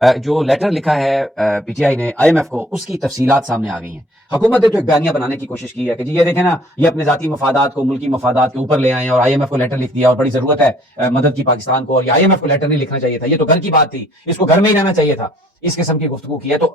جو لیٹر لکھا ہے پی ٹی آئی نے آئی ایم ایف کو، اس کی تفصیلات سامنے آ گئی ہیں. حکومت نے تو ایک بیانیہ بنانے کی کوشش کی ہے کہ جی یہ دیکھیں نا، یہ اپنے ذاتی مفادات کو ملکی مفادات کے اوپر لے آئے اور آئی ایم ایف کو لیٹر لکھ دیا اور بڑی ضرورت ہے مدد کی پاکستان کو، اور یہ آئی ایم ایف کو لیٹر نہیں لکھنا چاہیے تھا، یہ تو گھر کی بات تھی، اس کو گھر میں ہی رہنا چاہیے تھا. اس قسم کی گفتگو کی ہے. تو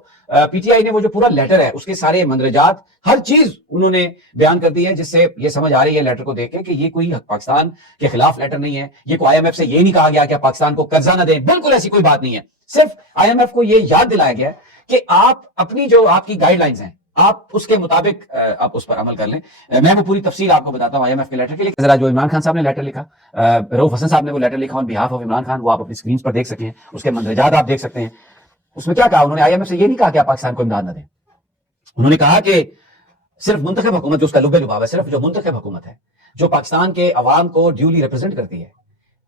پی ٹی آئی نے وہ جو پورا لیٹر ہے اس کے سارے مندرجات ہر چیز انہوں نے بیان کر دی ہے، جس سے یہ سمجھ آ رہی ہے لیٹر کو دیکھ کے کہ یہ کوئی پاکستان کے خلاف لیٹر نہیں ہے. یہ کوئی آئی ایم ایف سے یہ نہیں کہا گیا کہ پاکستان کو قرضہ نہ دیں، بالکل ایسی کوئی بات نہیں ہے. صرف آئی ایم ایف کو یہ یاد دلایا گیا کہ آپ اپنی جو آپ کی گائیڈ لائنز ہیں آپ اس کے مطابق آپ اس پر عمل کر لیں. میں وہ پوری تفصیل آپ کو بتاتا ہوں آئی ایم ایف کے لیٹر کے لیے. ذرا جو عمران خان صاحب نے لیٹر لکھا، رؤف حسن صاحب نے وہ لیٹر لکھا آن بہاف آف عمران خان، وہ آپ اپنی اسکرین پر دیکھ سکتے ہیں، اس کے مندرجات آپ دیکھ سکتے ہیں. اس میں کیا کہا انہوں نے؟ آئی ایم ایف سے یہ نہیں کہا کہ آپ پاکستان کو امداد نہ دیں. انہوں نے کہا کہ صرف منتخب حکومت جو اس کا لبے لباب ہے، صرف جو منتخب حکومت ہے جو پاکستان کے عوام کو ڈیولی ریپرزینٹ کرتی ہے،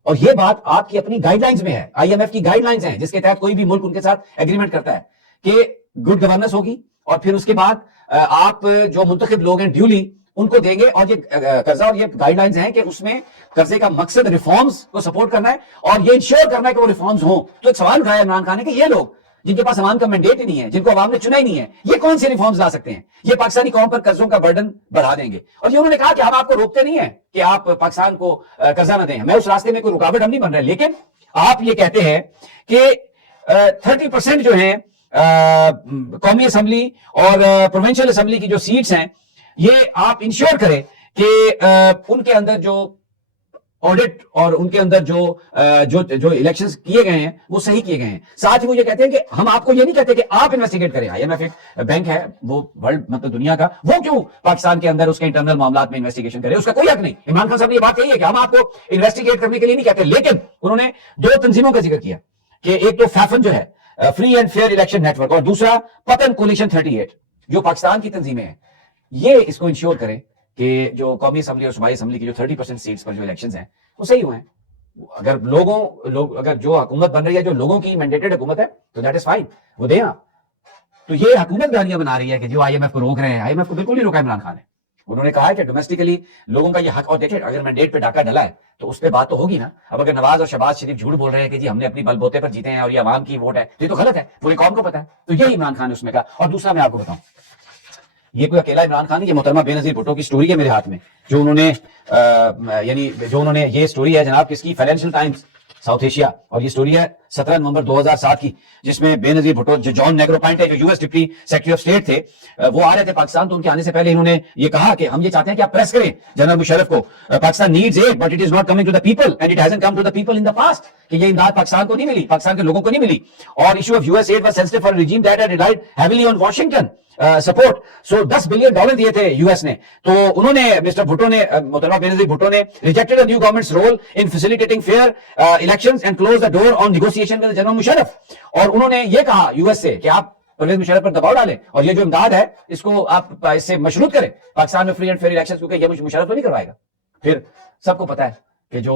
اور یہ بات آپ کی اپنی گائیڈ لائنز میں ہے، آئی ایم ایف کی گائیڈ لائنز ہیں جس کے تحت کوئی بھی ملک ان کے ساتھ ایگریمنٹ کرتا ہے کہ گڈ گورننس ہوگی، اور پھر اس کے بعد آپ جو منتخب لوگ ہیں ڈیولی ان کو دیں گے. اور یہ قرضہ اور یہ گائیڈ لائنز ہیں کہ اس میں قرضے کا مقصد ریفارمز کو سپورٹ کرنا ہے اور یہ انشور کرنا ہے کہ وہ ریفارمز ہوں. تو ایک سوال اٹھایا عمران خان نے کہ یہ لوگ جن کے پاس عوام کا مینڈیٹ ہی نہیں ہے، جن کو عوام نے چنا ہی نہیں ہے، یہ کون سے ریفارمز لا سکتے ہیں؟ یہ پاکستانی قوم پر قرضوں کا برڈن بڑھا دیں گے. اور یہ انہوں نے کہا کہ ہم آپ کو روکتے نہیں ہیں کہ آپ پاکستان کو قرضہ نہ دیں، میں اس راستے میں کوئی رکاوٹ ہم نہیں بن رہے، لیکن آپ یہ کہتے ہیں کہ 30% جو ہیں قومی اسمبلی اور پروونشل اسمبلی کی جو سیٹس ہیں، یہ آپ انشور کریں کہ ان کے اندر جو آڈٹ اور ان کے اندر جو الیکشنز کیے گئے ہیں وہ صحیح کیے گئے ہیں. ساتھ ہی وہ یہ کہتے ہیں کہ ہم آپ کو یہ نہیں کہتے کہ آپ انویسٹیگیٹ کریں. آئی ایم ایف ایک بینک ہے، وہ ورلڈ مطلب دنیا کا، وہ کیوں پاکستان کے اندر اس کے انٹرنل معاملات میں انویسٹیگیشن کرے؟ اس کا کوئی حق نہیں. عمران خان صاحب نے یہ بات کہی ہے کہ ہم آپ کو انویسٹیگیٹ کرنے کے لیے نہیں کہتے، لیکن انہوں نے دو تنظیموں کا ذکر کیا کہ ایک تو فیفن جو ہے free and fair election network, اور دوسرا پتن کولیشن 38 جو پاکستان کی تنظیمیں ہیں، یہ اس کو انشور کریں کہ جو قومی اسمبلی اور صوبائی اسمبلی کی جو 30% سیٹس پر جو الیکشنز ہیں وہ صحیح ہوئے ہیں. اگر جو حکومت بن رہی ہے جو لوگوں کی مینڈیٹڈ حکومت ہے تو دیٹ از فائن، وہ دیں آپ. تو یہ حکومت گالیاں بنا رہی ہے کہ جو آئی ایم ایف کو روک رہے ہیں. آئی ایم ایف کو بالکل نہیں روکا عمران خان نے. انہوں نے کہا ہے کہ ڈومیسٹکلی لوگوں کا یہ حق، اور دیکھیں اگر مینڈیٹ پہ ڈاکہ ڈلا ہے تو اس پہ بات تو ہوگی نا. اب اگر نواز اور شہباز شریف جھوٹ بول رہے ہیں کہ جی ہم نے اپنی بل بوتے پر جیتے ہیں اور یہ عوام کی ووٹ ہے، تو یہ تو غلط ہے، پوری قوم کو پتا ہے. تو یہی عمران خان نے اس میں کہا. اور دوسرا میں آپ کو بتاؤں، یہ کوئی اکیلا عمران خان نہیں، یہ محترمہ بے نظیر بھٹو کی سٹوری ہے میرے ہاتھ میں، جو انہوں نے یہ سٹوری ہے جناب کس کی؟ فائنینشل ٹائمز ساؤتھ ایشیا، اور یہ سٹوری ہے 17 نومبر 2007 کی، جس میں بے نظیر بھٹو جو جان نیگرو پوائنٹ ہے، جو U S deputy secretary of state تھے، وہ آ رہے تھے پاکستان. تو ان کے آنے سے پہلے انہوں نے یہ کہا کہ ہم یہ چاہتے ہیں کہ آپ پریس کریں جنرل مشرف کو، Pakistan needs it but it is not coming to the people and it hasn't come to the people in the past, کہ یہ امداد پاکستان کو نہیں ملی، پاکستان کے لوگوں کو نہیں ملی. اور issue of US aid was sensitive for regime that had relied heavily on Washington support. So $10 billion دیے تھے یو ایس نے. تو انہوں نے مسٹر بھٹو نے، محترمہ بے نظیر بھٹو نے rejected new government's role in facilitating fair elections and close the door on negotiation with general Musharraf. اور انہوں نے یہ کہا یو ایس سے کہ آپ پرویز مشرف پر دباؤ ڈالیں اور یہ جو امداد ہے اس کو آپ اس سے مشروط کریں پاکستان میں فری اینڈ فیئر الیکشن، کیونکہ یہ مشرف تو نہیں کروائے گا. پھر سب کو پتا ہے کہ جو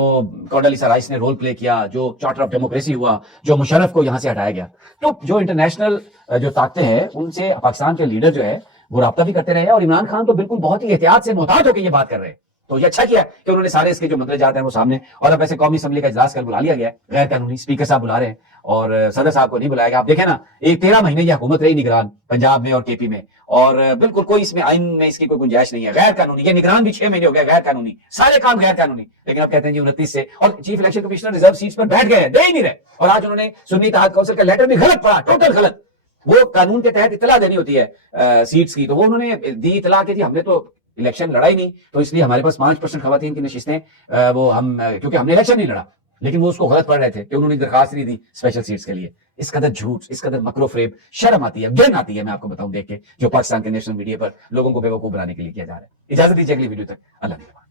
کونڈلیسا رائس نے رول پلے کیا، جو چارٹر آف ڈیموکریسی ہوا، جو مشرف کو یہاں سے ہٹایا گیا. تو جو انٹرنیشنل جو طاقتیں ہیں ان سے پاکستان کے لیڈر جو ہے وہ رابطہ بھی کرتے رہے ہیں، اور عمران خان تو بالکل بہت ہی احتیاط سے محتاط ہو کے یہ بات کر رہے ہیں. تو یہ اچھا کیا کہ انہوں نے سارے اس کے جو مندرجات ہیں وہ سامنے. اور اب ایسے قومی اسمبلی کا اجلاس کل بلا لیا گیا ہے، غیر قانونی، اسپیکر صاحب بلا رہے ہیں اور صدر صاحب کو نہیں بلایا گیا. آپ دیکھیں نا، 13 مہینے یہ حکومت رہی نگران پنجاب میں اور کے پی میں، اور بالکل کوئی اس میں آئین میں اس کی کوئی گنجائش نہیں ہے. غیر قانونی، یہ نگران بھی 6 مہینے ہو گئے غیر قانونی، سارے کام غیر قانونی. لیکن اب کہتے ہیں جی 29 سے، اور chief election commissioner reserve seats پر بیٹھ گئے، دے ہی نہیں رہے. اور آج انہوں نے سنی اتحاد کونسل کا لیٹر بھی غلط پڑھا، ٹوٹل غلط. وہ قانون کے تحت اطلاع دینی ہوتی ہے سیٹس کی، تو وہ انہوں نے دی اطلاع کی تھی ہم نے تو الیکشن لڑا ہی نہیں، تو اس لیے ہمارے پاس 5% خواتین کی نشستیں، وہ ہم کیونکہ ہم نے الیکشن نہیں لڑا. لیکن وہ اس کو غلط پڑھ رہے تھے کہ انہوں نے درخواست نہیں دی اسپیشل سیٹس کے لیے. اس قدر جھوٹ، اس قدر مکر و فریب، شرم آتی ہے، گرن آتی ہے میں آپ کو بتاؤں دیکھ کے، جو پاکستان کے نیشنل میڈیا پر لوگوں کو بیوقوف بنانے کے لیے کیا جا رہا ہے. اجازت دیجیے اگلی ویڈیو تک، اللہ حافظ.